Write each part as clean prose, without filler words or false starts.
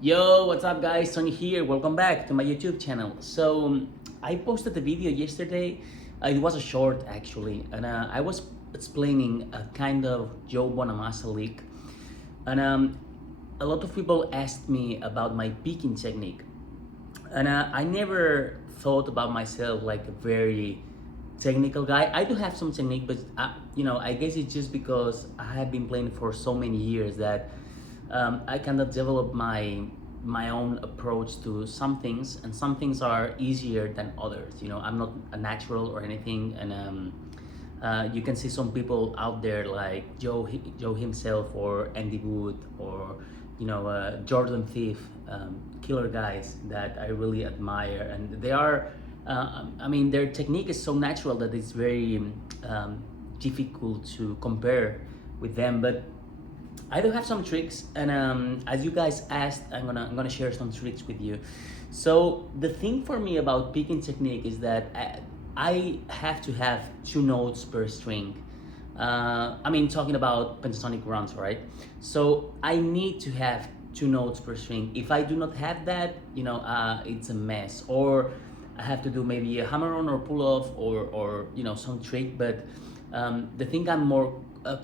Yo, what's up guys? Tony here. Welcome back to my YouTube channel. I posted a video yesterday. It was a short actually, and I was explaining a kind of Joe Bonamassa lick. And a lot of people asked me about my picking technique. And I never thought about myself like a very technical guy. I do have some technique, but I guess it's just because I have been playing for so many years that I kind of develop my own approach to some things, and some things are easier than others. I'm not a natural or anything, and you can see some people out there like Joe himself, or Andy Wood, or Jordan Thief, killer guys that I really admire, and they are. Their technique is so natural that it's very difficult to compare with them, but I do have some tricks, and as you guys asked, I'm gonna share some tricks with you. So the thing for me about picking technique is that I have to have 2 notes per string. Talking about pentatonic runs, right? So I need to have 2 notes per string. If I do not have that, it's a mess. Or I have to do maybe a hammer-on or pull-off, or some trick. But the thing I'm more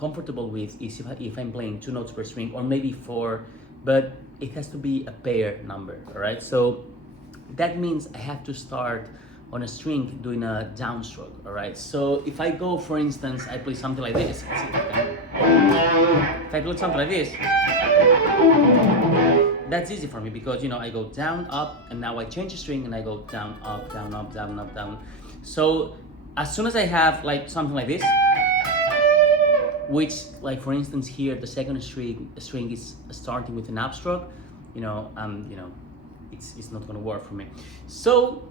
comfortable with is if I'm playing 2 notes per string, or maybe 4, but it has to be a pair number, all right? So that means I have to start on a string doing a downstroke, all right? So if I go, for instance, I play something like this. Let's see if I play something like this, that's easy for me because I go down, up, and now I change the string and I go down, up, down, up, down, up, down. So as soon as I have like something like this, which, like for instance here, the second string is starting with an upstroke, it's not gonna work for me. So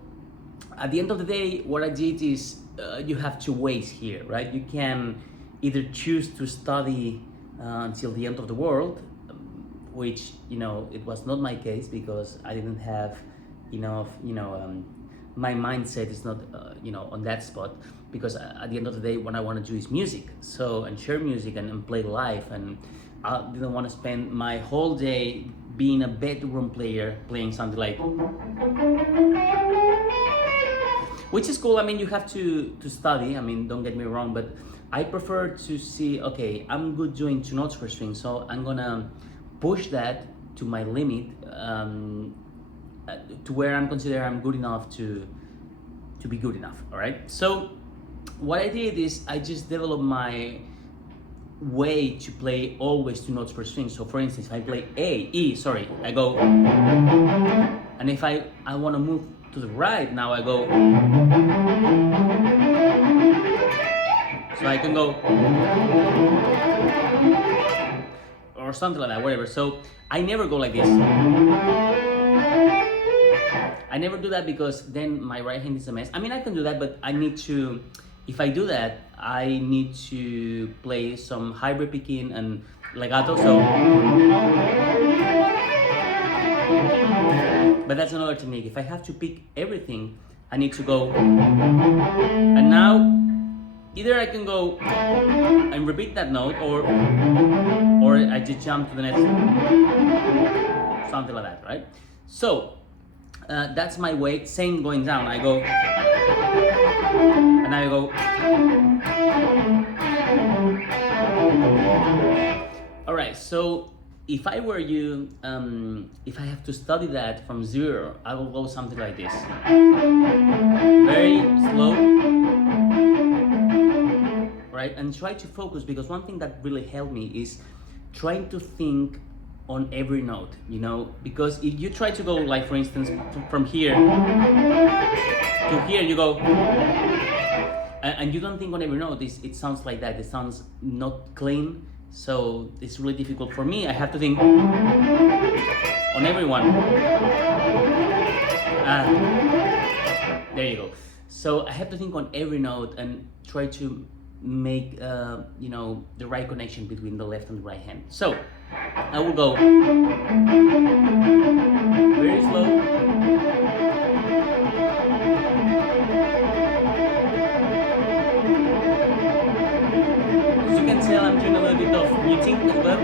at the end of the day, what I did is you have 2 ways here, right? You can either choose to study until the end of the world, which it was not my case because I didn't have enough, my mindset is not on that spot, because at the end of the day what I want to do is music, and share music and play live, and I didn't want to spend my whole day being a bedroom player playing something like, which is cool. You have to study, don't get me wrong, but I prefer to see, okay, I'm good doing 2 notes per string, so I'm gonna push that to my limit, to where I'm consider I'm good enough to be good enough, all right? So what I did is I just developed my way to play always 2 notes per string. So for instance, if I play I go, and if I want to move to the right, now I go, so I can go, or something like that, whatever. So I never go like this. I never do that because then my right hand is a mess. I can do that, but I need to, if I do that, I need to play some hybrid picking and legato, so. But that's another technique. If I have to pick everything, I need to go, and now either I can go and repeat that note, or I just jump to the next, something like that, right? So that's my way. Same going down, I go, and I go, all right. So if I were you, if I have to study that from zero, I will go something like this, very slow, right? And try to focus, because one thing that really helped me is trying to think on every note, because if you try to go, like for instance, from here to here, you go, and you don't think on every note, it sounds like that. It sounds not clean, so it's really difficult for me. I have to think on every one. There you go. So I have to think on every note and try to make the right connection between the left and the right hand. So I will go very slow, as you can tell, I'm doing a little bit of muting as well.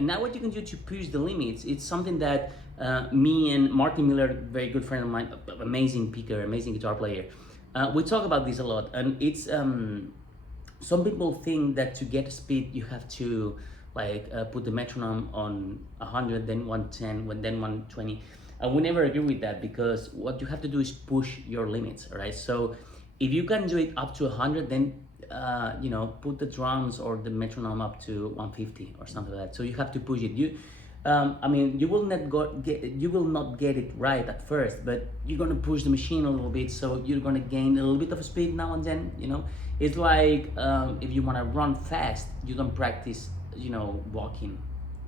And now what you can do to push the limits, it's something that me and Martin Miller, very good friend of mine, amazing picker, amazing guitar player, we talk about this a lot. And it's some people think that to get speed you have to like put the metronome on 100, then 110, then 120. We never agree with that, because what you have to do is push your limits, right? So if you can do it up to 100, then you know, put the drums or the metronome up to 150 or something like that. So you have to push it. I mean, you will not get it right at first, but you're gonna push the machine a little bit, so you're gonna gain a little bit of speed now and then. You know, it's like if you wanna run fast, you don't practice, you know, walking.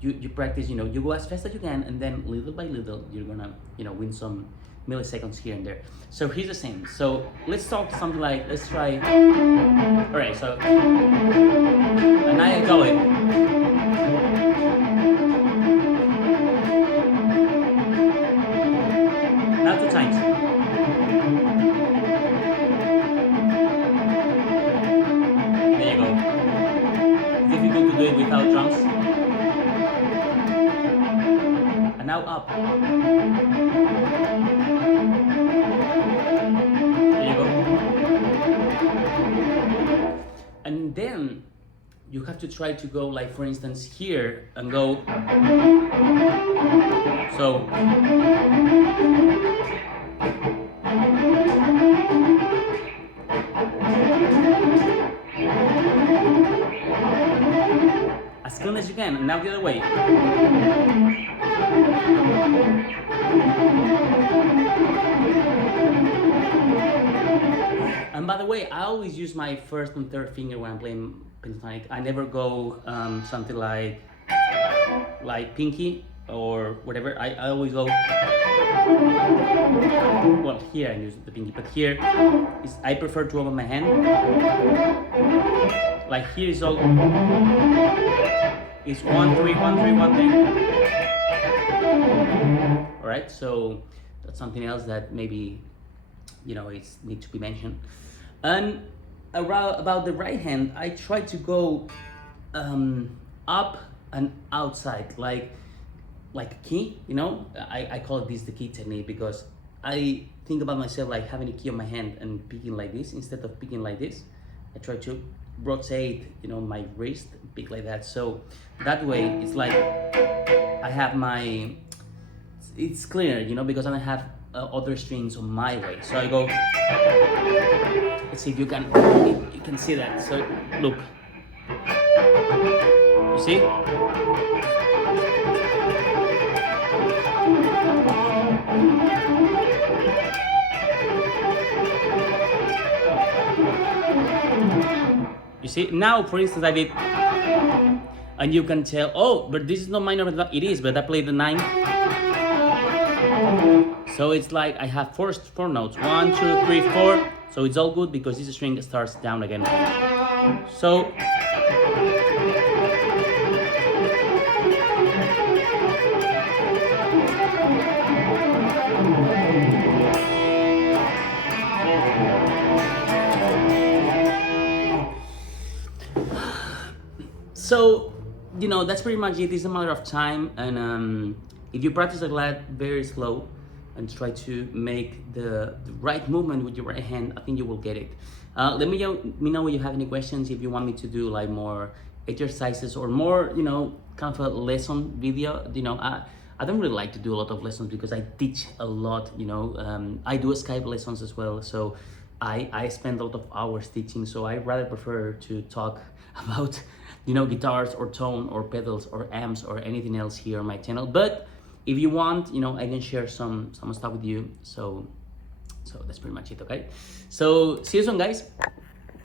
You practice, you know, you go as fast as you can, and then little by little you're gonna, you know, win some milliseconds here and there. So here's the same. So let's talk something like, let's try. All right, so and I go it. Now 2 times. There you go. Difficult to do it without drums. And now up. And then you have to try to go, like for instance here, and go so. As clean as you can, and now the other way. And by the way, I always use my first and third finger when I'm playing pentatonic. I never go something like pinky or whatever. I always go, well, here I use the pinky, but here is, I prefer to open my hand. Like here is all, it's 1 3 1 3 1 3. All right, so that's something else that maybe, you know, it's need to be mentioned. And about the right hand, I try to go up and outside, like a key, you know. I call this the key technique, because I think about myself like having a key on my hand and picking like this instead of picking like this. I try to rotate, you know, my wrist, pick like that. So that way it's like I have my, it's clear, you know, because I don't have other strings on my way. So I go, let's see if you can see that. So look, you see? You see, now for instance I did, and you can tell, oh, but this is not minor, but it is, but I played the 9. So it's like I have four notes, 1 2 3 4. So it's all good because this string starts down again. So you know, that's pretty much it. It's a matter of time, and if you practice like that very slow and try to make the right movement with your right hand, I think you will get it. Let me know if you have any questions, if you want me to do like more exercises or more, you know, kind of a lesson video. You know, I don't really like to do a lot of lessons because I teach a lot, you know. I do Skype lessons as well, so I spend a lot of hours teaching, so I rather prefer to talk about, you know, guitars or tone or pedals or amps or anything else here on my channel. But if you want, you know, I can share some stuff with you. So that's pretty much it, okay? So see you soon, guys.